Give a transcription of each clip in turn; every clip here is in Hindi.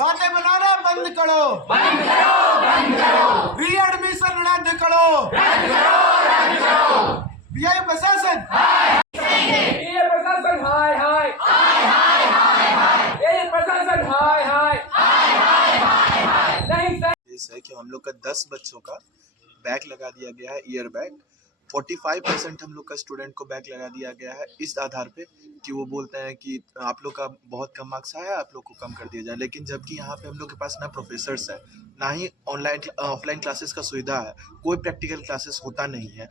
बातें बनाना बंद करो, री एडमिशन रद्द करो, बीआई प्रशासन ये प्रशासन हाय हाय ये प्रशासन हाय हाय नहीं सर। है कि हम लोग का 10 बच्चों का बैक लगा दिया गया है, ईयर बैक 45% हम लोग का स्टूडेंट को बैक लगा दिया गया है इस आधार पे कि वो बोलते हैं कि आप लोग का बहुत कम मार्क्स आया, आप लोग को कम कर दिया जाए। लेकिन जबकि यहाँ पे हम लोग के पास ना प्रोफेसर्स है, ना ही ऑफलाइन क्लासेस का सुविधा है, कोई प्रैक्टिकल क्लासेस होता नहीं है।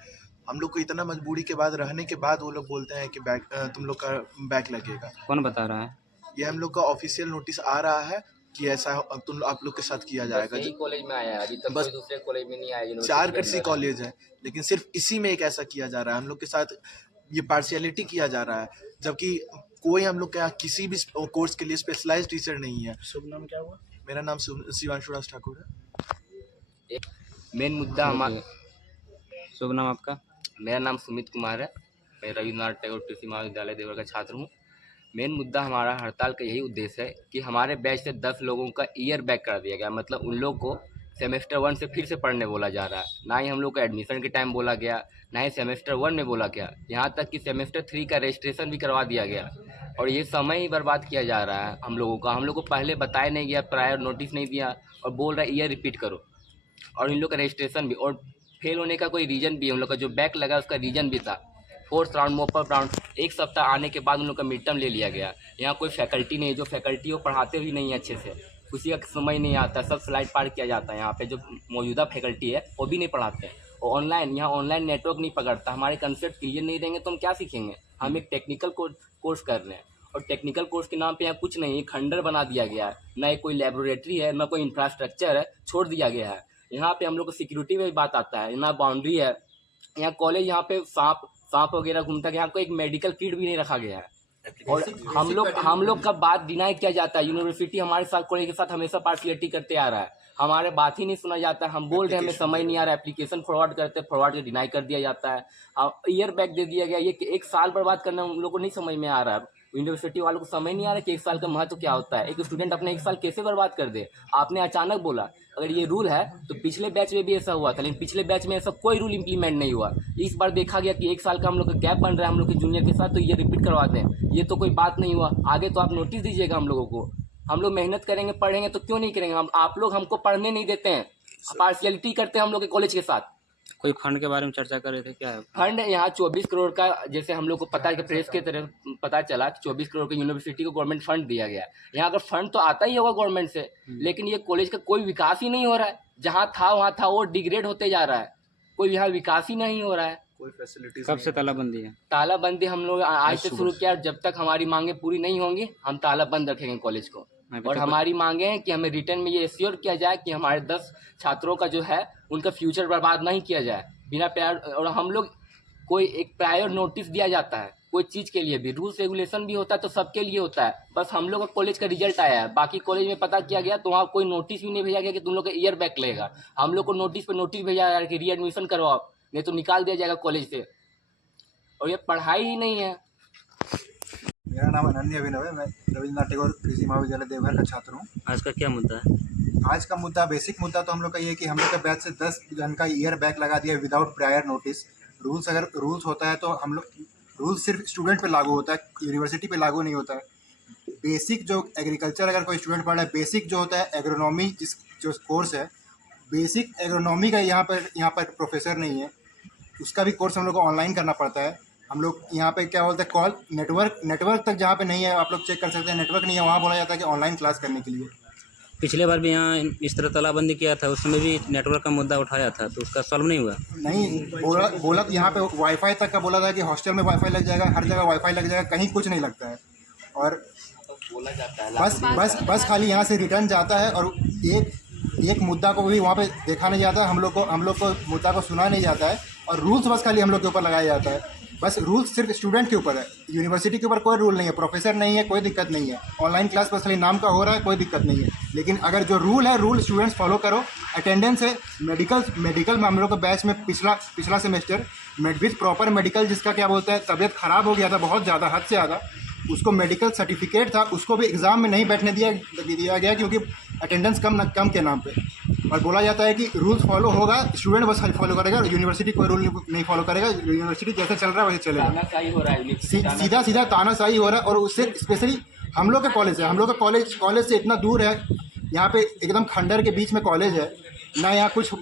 हम लोग को इतना मजबूरी के बाद रहने के बाद वो लोग बोलते हैं कि बैक तुम लोग का बैक लगेगा। कौन बता रहा है? ये हम लोग का ऑफिशियल नोटिस आ रहा है कि ऐसा तुम आप लोग के साथ किया जाएगा। यही कॉलेज में आया है, अभी तक बस कोई दूसरे कॉलेज में नहीं आया। 4 कृषि कॉलेज है, लेकिन सिर्फ इसी में एक ऐसा किया जा रहा है। हम लोग के साथ ये पार्शियलिटी किया जा रहा है, जबकि कोई हम लोग के यहाँ किसी भी कोर्स के लिए स्पेशलाइज्ड टीचर नहीं है। शुभ नाम क्या हुआ? मेरा नाम शिवांशु राज ठाकुर है। मेन मुद्दा हमारा, शुभ नाम आपका? मेरा नाम सुमित कुमार है, मैं रविन्द्रनाथ टैगोर कृषि महाविद्यालय देवघर का छात्र हूँ। मेन मुद्दा हमारा हड़ताल का यही उद्देश्य है कि हमारे बैच से 10 लोगों का ईयर बैक कर दिया गया। मतलब उन लोग को सेमेस्टर 1 से फिर से पढ़ने बोला जा रहा है। ना ही हम लोग को एडमिशन के टाइम बोला गया, ना ही सेमेस्टर 1 में बोला गया, यहाँ तक कि सेमेस्टर 3 का रजिस्ट्रेशन भी करवा दिया गया। और ये समय ही बर्बाद किया जा रहा है हम लोगों का। हम लोग को पहले बताया नहीं गया, प्रायर नोटिस नहीं दिया और बोल रहा है ईयर रिपीट करो। और इन लोग का रजिस्ट्रेशन भी और फेल होने का कोई रीज़न भी, हम लोग का जो बैक लगा उसका रीज़न भी था। 4th राउंड मोपर राउंड 1 सप्ताह आने के बाद उन लोग का मिड टर्म ले लिया गया। यहाँ कोई फैकल्टी नहीं है, जो फैकल्टी वो पढ़ाते भी नहीं है अच्छे से, किसी का समझ नहीं आता, सब स्लाइड पार किया जाता है। यहाँ पे जो मौजूदा फैकल्टी है वो भी नहीं पढ़ाते हैं। और ऑनलाइन, यहाँ ऑनलाइन नेटवर्क नहीं पकड़ता। हमारे कंसेप्ट क्लियर नहीं रहेंगे तो हम क्या सीखेंगे? हम एक टेक्निकल कोर्स कर रहे हैं और टेक्निकल कोर्स के नाम पे यहाँ कुछ नहीं है, खंडर बना दिया गया है। ना कोई लेबोरेटरी है, ना कोई इंफ्रास्ट्रक्चर है, छोड़ दिया गया है। यहाँ पे हम लोग को सिक्योरिटी में भी बात आता है, ना बाउंड्री है। यहाँ कॉलेज, यहाँ पे सांप वगैरह घूमता है। यहाँ को एक मेडिकल किट भी नहीं रखा गया है। और हम लोग का बात डिनाई किया जाता है। यूनिवर्सिटी हमारे साथ, कॉलेज के साथ हमेशा पार्शियलिटी करते आ रहा है। हमारे बात ही नहीं सुना जाता है। हम बोल रहे हैं हमें समझ नहीं आ रहा है, एप्लीकेशन फॉरवर्ड करते, फॉरवर्ड के डिनाई कर दिया जाता है। ईयर बैक दे दिया गया। ये 1 साल बर्बाद करना हम लोग को नहीं समझ में आ रहा है। यूनिवर्सिटी वालों को समझ नहीं आ रहा है कि 1 साल का महत्व क्या होता है। एक स्टूडेंट अपने 1 साल कैसे बर्बाद कर दे? आपने अचानक बोला। अगर ये रूल है तो पिछले बैच में भी ऐसा हुआ था, लेकिन पिछले बैच में ऐसा कोई रूल इंप्लीमेंट नहीं हुआ। इस बार देखा गया कि 1 साल का हम लोग का गैप बन रहा है हम लोग के जूनियर के साथ, तो ये रिपीट करवाते हैं। ये तो कोई बात नहीं हुआ। आगे तो आप नोटिस दीजिएगा हम लोगों को। हम लोग मेहनत करेंगे, पढ़ेंगे तो क्यों नहीं करेंगे? आप लोग हमको पढ़ने नहीं देते हैं, पार्शियलिटी करते हैं हम लोग के कॉलेज के साथ। कोई फंड के बारे में चर्चा कर रहे थे, क्या है फंड? यहाँ 24 करोड़ का, जैसे हम लोग को पता है कि प्रेस के तरफ पता चला कि 24 करोड़ का यूनिवर्सिटी को गवर्नमेंट फंड दिया गया है। यहाँ अगर फंड तो आता ही होगा गवर्नमेंट से, लेकिन ये कॉलेज का कोई विकास ही नहीं हो रहा है। जहाँ था वहाँ था, वो डिग्रेड होते जा रहा है। कोई यहाँ विकास ही नहीं हो रहा है। कोई फैसिलिटीज कब से तालाबंदी है? तालाबंदी हम लोग आज से शुरू किया। जब तक हमारी मांगे पूरी नहीं होंगी हम ताला बंद रखेंगे कॉलेज को। और हमारी मांगे हैं कि हमें रिटर्न में ये एश्योर किया जाए कि हमारे 10 छात्रों का जो है उनका फ्यूचर बर्बाद नहीं किया जाए बिना प्रायर। और हम लोग कोई एक प्रायर नोटिस दिया जाता है कोई चीज़ के लिए भी, रूल्स रेगुलेशन भी होता है तो सबके लिए होता है। बस हम लोग का कॉलेज का रिजल्ट आया है, बाकी कॉलेज में पता किया गया तो वहाँ कोई नोटिस भी नहीं भेजा गया कि तुम लोग का ईयर बैक लगेगा। हम लोग को नोटिस पे नोटिस भेजा जा रहा है कि रीएडमिशन करवाओ, नहीं तो निकाल दिया जाएगा कॉलेज से। और ये पढ़ाई ही नहीं है। मेरा नाम अनन्य अभिनव है, मैं रविन्द्रनाथ टैगोर कृषि महाविद्यालय देवघर का छात्र हूँ। आज का क्या मुद्दा है? आज का मुद्दा, बेसिक मुद्दा तो हम लोग का ये है कि हम लोग के बैच से 10 जन का ईयर बैक लगा दिया विदाउट प्रायर नोटिस। अगर रूल्स होता है तो हम लोग, रूल्स सिर्फ स्टूडेंट पे लागू होता है, यूनिवर्सिटी पे लागू नहीं होता है। बेसिक जो एग्रीकल्चर अगर कोई स्टूडेंट पढ़ रहा है, बेसिक जो होता है एग्रोनॉमी, जो कोर्स है बेसिक एग्रोनॉमी का, यहाँ पर प्रोफेसर नहीं है, उसका भी कोर्स हम लोग को ऑनलाइन करना पड़ता है। हम लोग यहाँ पे क्या बोलते हैं, कॉल नेटवर्क तक जहाँ पे नहीं है, आप लोग चेक कर सकते हैं, नेटवर्क नहीं है, वहाँ बोला जाता है कि ऑनलाइन क्लास करने के लिए। पिछले बार भी यहाँ इस तरह तालाबंदी किया था, उस समय भी नेटवर्क का मुद्दा उठाया था, तो उसका सॉल्व नहीं हुआ? नहीं, बोला यहाँ पे वाईफाई तक का बोला था कि हॉस्टल में वाईफाई लग जाएगा, हर जगह वाईफाई लग जाएगा, कहीं कुछ नहीं लगता है। और बोला जाता है बस खाली यहाँ से रिटर्न जाता है और एक मुद्दा को भी वहाँ पे देखा नहीं जाता है। हम लोग को मुद्दा को सुना नहीं जाता है और रूल्स बस खाली हम लोग के ऊपर लगाया जाता है। बस रूल्स सिर्फ स्टूडेंट के ऊपर है, यूनिवर्सिटी के ऊपर कोई रूल नहीं है, प्रोफेसर नहीं है, कोई दिक्कत नहीं है। ऑनलाइन क्लास बस खाली नाम का हो रहा है, कोई दिक्कत नहीं है। लेकिन अगर जो रूल है, रूल स्टूडेंट्स फॉलो करो। अटेंडेंस है, मेडिकल में हम लोग के बैच में पिछला सेमेस्टर विथ प्रॉपर मेडिकल, जिसका क्या बोलते हैं तबीयत ख़राब हो गया था बहुत ज़्यादा, हद से ज़्यादा, उसको मेडिकल सर्टिफिकेट था, उसको भी एग्ज़ाम में नहीं बैठने दिया गया क्योंकि अटेंडेंस कम के नाम पे। और बोला जाता है कि रूल्स फॉलो होगा, स्टूडेंट बस फॉलो करेगा, यूनिवर्सिटी कोई रूल नहीं फॉलो करेगा, यूनिवर्सिटी जैसे चल रहा है वैसे चलेगा। तानाशाही हो रहा है यूनिवर्सिटी, सीधा तानाशाही हो रहा है। और उससे स्पेशली हम लोग का कॉलेज है, हम लोग का कॉलेज से इतना दूर है, यहाँ पे एकदम खंडर के बीच में कॉलेज है ना, यहाँ कुछ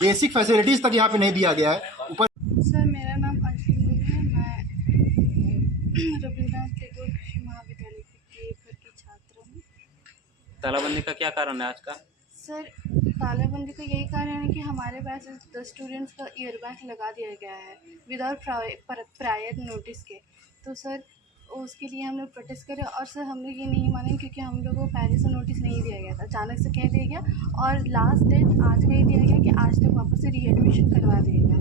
बेसिक फैसिलिटीज़ तक यहाँ पे नहीं दिया गया है। ऊपर सर मेरा नाम अर्जुन है, मैं रविन्द्रनाथ टैगोर कृषि महाविद्यालय की पेपर की छात्र हूँ। तालाबंदी का क्या कारण है आज का? सर तालाबंदी का यही कारण है कि हमारे पास 10 स्टूडेंट्स का ईयर बैग लगा दिया गया है विदाउट प्रायर नोटिस के। तो सर उसके लिए हम लोग प्रोटेस्ट करें, और सर हम लोग ये नहीं माने क्योंकि हम लोग को पहले से नोटिस नहीं दिया गया था, अचानक से कह दिया गया और लास्ट डेट आज का ही दिया गया कि आज तक वापस से रीएडमिशन करवा दिया गया।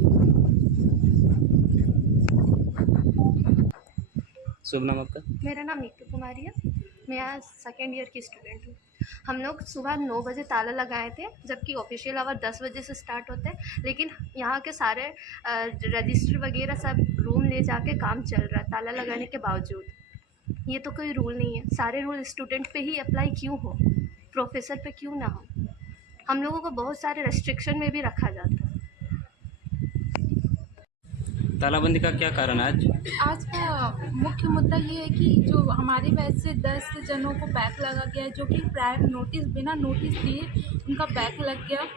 शुभ नाम आपका? मेरा नाम नीतू कुमारी है, मैं आज सेकेंड ईयर की स्टूडेंट हूँ। हम लोग सुबह 9 बजे ताला लगाए थे, जबकि ऑफिशियल आवर 10 बजे से स्टार्ट होते हैं, लेकिन यहाँ के सारे रजिस्टर वगैरह सब रूम ले जाके काम चल रहा है ताला लगाने के बावजूद। ये तो कोई रूल नहीं है, सारे रूल स्टूडेंट पे ही अप्लाई क्यों हो, प्रोफेसर पे क्यों ना हो। हम लोगों को बहुत सारे रेस्ट्रिक्शन में भी रखा जाता है। तालाबंदी का क्या कारण है आज? आज का मुख्य मुद्दा ये है कि जो हमारे बैच से 10 जनों को बैक लगा गया है, जो कि प्रायर नोटिस बिना नोटिस दिए उनका बैक लग गया,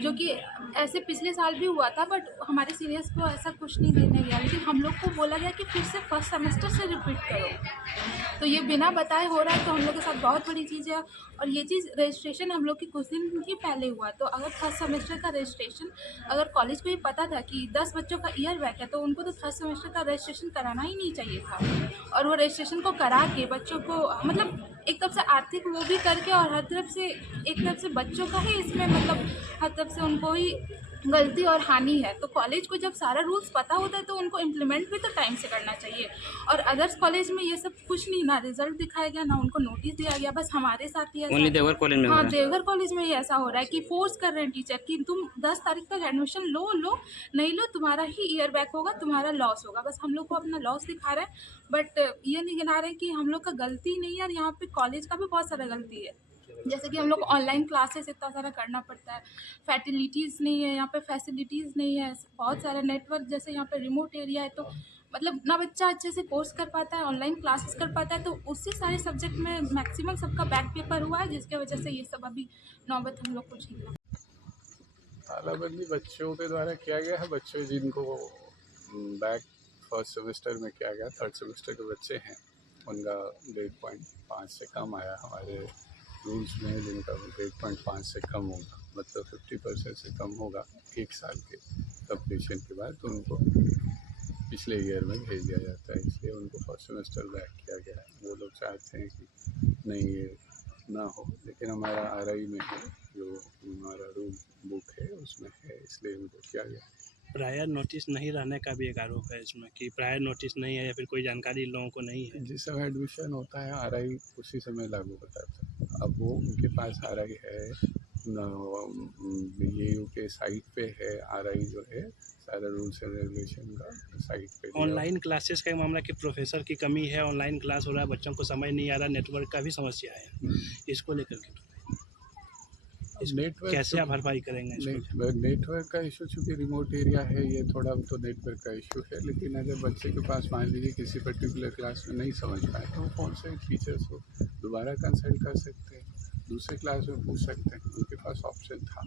जो कि ऐसे पिछले साल भी हुआ था, बट हमारे सीनियर्स को ऐसा कुछ नहीं देने गया, लेकिन हम लोग को बोला गया कि फिर से फर्स्ट सेमेस्टर से रिपीट करो। तो ये बिना बताए हो रहा है, तो हम लोग के साथ बहुत बड़ी चीज़ है। और ये चीज़ रजिस्ट्रेशन हम लोग की कुछ दिन ही पहले हुआ, तो अगर फर्स्ट सेमेस्टर का रजिस्ट्रेशन अगर कॉलेज को ही पता था कि 10 बच्चों का ईयर बैक है, तो उनको तो फर्स्ट सेमेस्टर का रजिस्ट्रेशन कराना ही नहीं चाहिए था। और वो रजिस्ट्रेशन को करा के बच्चों को मतलब एक तरफ से आर्थिक वो भी करके, और हर तरफ से एक तरफ से बच्चों का ही इसमें मतलब हर तरफ से उनको ही गलती और हानि है। तो कॉलेज को जब सारा रूल्स पता होता है तो उनको इम्प्लीमेंट भी तो टाइम से करना चाहिए। और अदर्स कॉलेज में ये सब कुछ नहीं, ना रिजल्ट दिखाया गया, ना उनको नोटिस दिया गया, बस हमारे साथ ही ओनली देवघर कॉलेज में हो हाँ, रहा है? देवघर कॉलेज में ही ऐसा हो रहा है कि फोर्स कर रहे हैं टीचर कि तुम 10 तारीख तक एडमिशन लो, नहीं लो तुम्हारा ही ईयर बैक होगा, तुम्हारा लॉस होगा। बस हम लोग को अपना लॉस दिखा रहे हैं, बट ये नहीं गिना रहे कि हम लोग का गलती नहीं है, और यहाँ पे कॉलेज का भी बहुत सारा गलती है। जैसे कि हम लोग ऑनलाइन क्लासेस इतना सारा करना पड़ता है, फैसिलिटीज़ नहीं है, यहाँ पे फैसिलिटीज़ नहीं है, बहुत सारा नेटवर्क, जैसे यहाँ पे रिमोट एरिया है, तो मतलब ना बच्चा अच्छे से कोर्स कर पाता है, ऑनलाइन क्लासेस कर पाता है। तो उसी सारे सब्जेक्ट में मैक्सिमम सबका बैक पेपर हुआ है, जिसके वजह से ये सब अभी नौबत हम लोग को झेलना। तालाबंदी बच्चों के द्वारा किया गया है, बच्चे जिनको बैक फर्स्ट सेमेस्टर में किया गया, थर्ड सेमेस्टर के बच्चे हैं, उनका ग्रेड 0.5 से कम आया हमारे रूल्स में, जिनका ग्रेड 0.5 से कम होगा, मतलब 50% से कम होगा 1 साल के कंप्लीशन के बाद, तो उनको पिछले ईयर में भेज दिया जाता है। इसलिए उनको फर्स्ट सेमेस्टर बैक किया गया है। वो लोग चाहते हैं कि नहीं ये ना हो, लेकिन हमारा RI में है, जो हमारा रूल बुक है उसमें है, इसलिए उनको किया गया है। प्रायर नोटिस नहीं रहने का भी एक आरोप है इसमें कि प्रायर नोटिस नहीं है या फिर कोई जानकारी लोगों को नहीं है। जिस समय एडमिशन होता है RI उसी समय लागू होता है। अब वो उनके पास RI है, BAU के साइट पे है, RI जो है सारा रूल्स एंड रेगुलेशन का साइट पे। ऑनलाइन क्लासेस का मामला कि प्रोफेसर की कमी है, ऑनलाइन क्लास हो रहा है, बच्चों को समझ नहीं आ रहा, नेटवर्क का भी समस्या है, इसको लेकर के नेटवर्क कैसे आप भरपाई करेंगे इसको? नेटवर्क का इशू, चूँकि रिमोट एरिया है, ये थोड़ा तो नेटवर्क का इशू है, लेकिन अगर बच्चे के पास मान लीजिए किसी पर्टिकुलर क्लास में नहीं समझ पाए, तो वो कौन से टीचर्स को दोबारा कंसल्ट कर सकते हैं, दूसरे क्लास में पूछ सकते हैं, उनके पास ऑप्शन था।